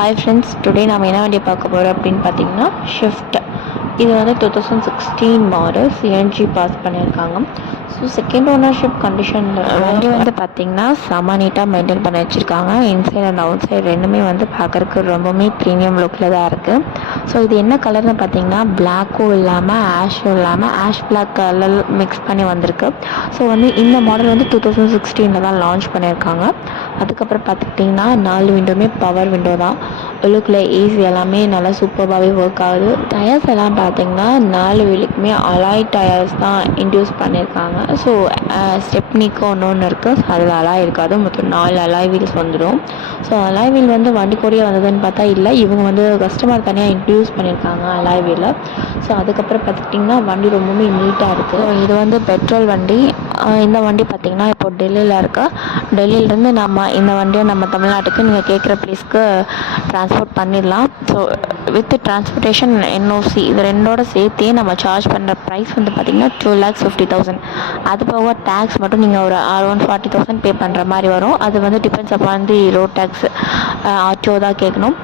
Hi friends, today நாம் என்ன வண்டி பார்க்க போகிறோம் அப்படின்னு பார்த்தீங்கன்னா ஷிஃப்ட். இது வந்து 2016 மாடல் சிஎன்ஜி பாஸ் பண்ணியிருக்காங்க. ஸோ செகண்ட் ஓனர்ஷிப் கண்டிஷனில் வண்டி வந்து பார்த்திங்கன்னா செம நீட்டாக மெயின்டைன் பண்ணி வச்சுருக்காங்க. இன்சைட் அண்ட் அவுட் சைடு ரெண்டுமே வந்து பார்க்குறக்கு ரொம்பவுமே ப்ரீமியம் லுக்கில் தான் இருக்குது. ஸோ இது என்ன கலர்னு பார்த்தீங்கன்னா பிளாக்கும் இல்லாமல் ஆஷும் இல்லாமல் ஆஷ் பிளாக் கலர் மிக்ஸ் பண்ணி வந்திருக்கு. ஸோ வந்து இந்த மாடல் வந்து 2016 தான் லான்ச் பண்ணியிருக்காங்க. அதுக்கப்புறம் பார்த்துக்கிட்டிங்கன்னா 4 விண்டோமே பவர் விண்டோ தான். உள்ளுக்குள்ள ஏசி எல்லாமே நல்லா சூப்பராகவே ஒர்க் ஆகுது. டயர்ஸ் எல்லாம் பார்த்தீங்கன்னா 4 வீலுக்குமே அலாய் டயர்ஸ் தான் இன்டியூஸ் பண்ணியிருக்காங்க. ஸோ ஸ்டெப்னிக்கு ஒன்று இருக்குது, ஸோ அதில் அலாய் இருக்காது. மொத்தம் 4 அலாய் வீல்ஸ் வந்துடும். ஸோ அலாய் வீல் வந்து வண்டி கூடயே வந்ததுன்னு பார்த்தா இல்லை, இவங்க வந்து கஸ்டமர் தனியாக இன்ட்ரடியூஸ் பண்ணியிருக்காங்க அலாய் வீலை. ஸோ அதுக்கப்புறம் பார்த்துக்கிட்டிங்கன்னா வண்டி ரொம்பவுமே நீட்டாக இருக்குது. இது வந்து பெட்ரோல் வண்டி. இந்த வண்டி பார்த்திங்கன்னா இப்போ டெல்லியில் இருக்கா. டெல்லியிலேருந்து நம்ம இந்த வண்டியை நம்ம தமிழ்நாட்டுக்கு நீங்கள் கேட்குற ப்ளேஸ்க்கு ட்ரான்ஸ்போர்ட் பண்ணிடலாம். ஸோ வித் டிரான்ஸ்போர்ட்டேஷன் என்ஓசி இது ரெண்டோட சேர்த்தே நம்ம சார்ஜ் பண்ணுற ப்ரைஸ் வந்து பார்த்திங்கன்னா 2,50,000. அது போக டேக்ஸ் மட்டும் நீங்கள் ஒரு அரௌண்ட் 40,000 பே பண்ணுற மாதிரி வரும். அது வந்து depends upon the road tax, RTO தான் கேட்கணும்.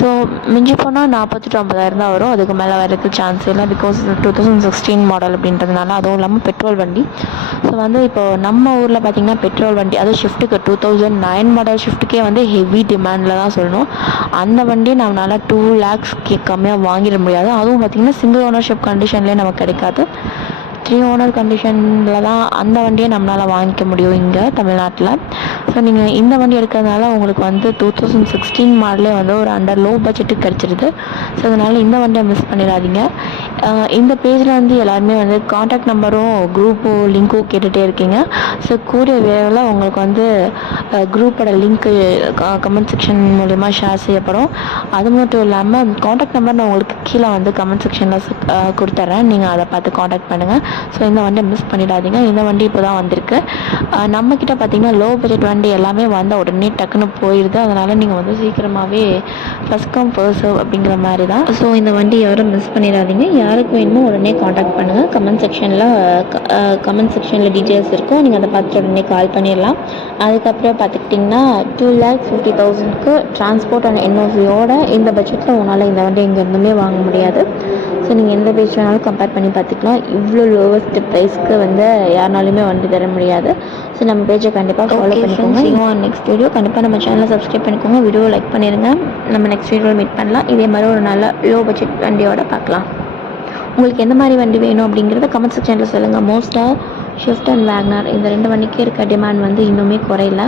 ஸோ மிஞ்சி போனால் 40,000-50,000 தான் வரும். அதுக்கு மேலே வரதுக்கு சான்ஸ் இல்லை, பிகாஸ் 2016 மாடல் அப்படின்றதுனால. அதுவும் இல்லாமல் பெட்ரோல் வண்டி. ஸோ வந்து இப்போது நம்ம ஊரில் பார்த்திங்கன்னா பெட்ரோல் வண்டி, அதுவும் ஷிஃப்ட்டுக்கு 2009 மாடல் ஷிஃப்ட்டுக்கே வந்து ஹெவி டிமாண்டில் தான் சொல்லணும். அந்த வண்டி நம்மளால் 2 lakhs கம்மியாக வாங்கிட முடியாது. அதுவும் பார்த்திங்கன்னா சிங்கிள் ஓனர்ஷிப் கண்டிஷன்லேயே நமக்கு கிடைக்காது. 3 ஓனர் கண்டிஷனில் தான் அந்த வண்டியை நம்மளால் வாங்கிக்க முடியும் இங்கே தமிழ்நாட்டில். ஸோ நீங்கள் இந்த வண்டி எடுக்கிறதுனால உங்களுக்கு வந்து 2016 மாடலே வந்து ஒரு அண்டர் லோ பட்ஜெட்டுக்கு கிடச்சிருது. ஸோ அதனால் இந்த வண்டியை மிஸ் பண்ணிடாதீங்க. இந்த பேஜில் வந்து எல்லாருமே வந்து காண்டாக்ட் நம்பரும் குரூப்பும் லிங்க்கும் கேட்டுகிட்டே இருக்கீங்க. ஸோ கூடிய விரைவில் உங்களுக்கு வந்து குரூப்போட லிங்க்கு கமெண்ட் செக்ஷன் மூலிமா ஷேர் செய்யப்படும். அது மட்டும் இல்லாமல் காண்டாக்ட் நம்பர் நான் உங்களுக்கு கீழே வந்து கமெண்ட் செக்ஷனில் கொடுத்துட்றேன், நீங்கள் அதை பார்த்து காண்டாக்ட் பண்ணுங்கள். ஸோ இந்த வண்டியை மிஸ் பண்ணிடாதீங்க. இந்த வண்டி இப்போ தான் வந்திருக்கு. நம்மக்கிட்ட பார்த்திங்கன்னா லோ பட்ஜெட் வண்டி எல்லாமே வந்த உடனே டக்குன்னு போயிடுது. அதனால் நீங்கள் வந்து சீக்கிரமாகவே ஃபர்ஸ்ட் கம் ஃபர்ஸ்ட் சர்வ் அப்படிங்கிற மாதிரி தான். ஸோ இந்த வண்டி யாரும் மிஸ் பண்ணிடாதீங்க. யாருக்கு வேணுமோ உடனே காண்டாக்ட் பண்ணுங்கள். கமெண்ட் செக்ஷனில் டீட்டெயில்ஸ் இருக்கும், நீங்கள் அதை பார்த்துட்டு உடனே கால் பண்ணிடலாம். அதுக்கப்புறம் பார்த்துக்கிட்டிங்கன்னா 2,50,000க்கு டிரான்ஸ்போர்ட் அண்ட் என்ஓசியோட இந்த பட்ஜெட்டில் உங்களால் இந்த வண்டி எங்கே இருந்துமே வாங்க முடியாது. ஸோ நீங்கள் எந்த பேஜ் வேணாலும் கம்பேர் பண்ணி பார்த்துக்கலாம். இவ்வளோ லோவஸ்ட் ப்ரைஸ்க்கு வந்து யாருனாலுமே வண்டி தர முடியாது. ஸோ நம்ம பேஜை கண்டிப்பாக ஃபாலோ பண்ணிக்கோங்க. நெக்ஸ்ட் வீடியோ கண்டிப்பாக நம்ம சேனலை சப்ஸ்கிரைப் பண்ணிக்கோங்க. வீடியோ லைக் பண்ணிடுங்க. நம்ம நெக்ஸ்ட் வீடியோவில் மீட் பண்ணலாம். இதே மாதிரி ஒரு நல்ல லோ பட்ஜெட் வண்டியோட பார்க்கலாம். உங்களுக்கு எந்த மாதிரி வண்டி வேணும் அப்படிங்கிறத கமெண்ட் செக்ஷனில் சொல்லுங்கள். மோஸ்ட்டாக ஷிஃப்ட் அண்ட் வேக்னர் இந்த 2 வண்டிக்கே இருக்க டிமாண்ட் வந்து இன்னுமே குறையல.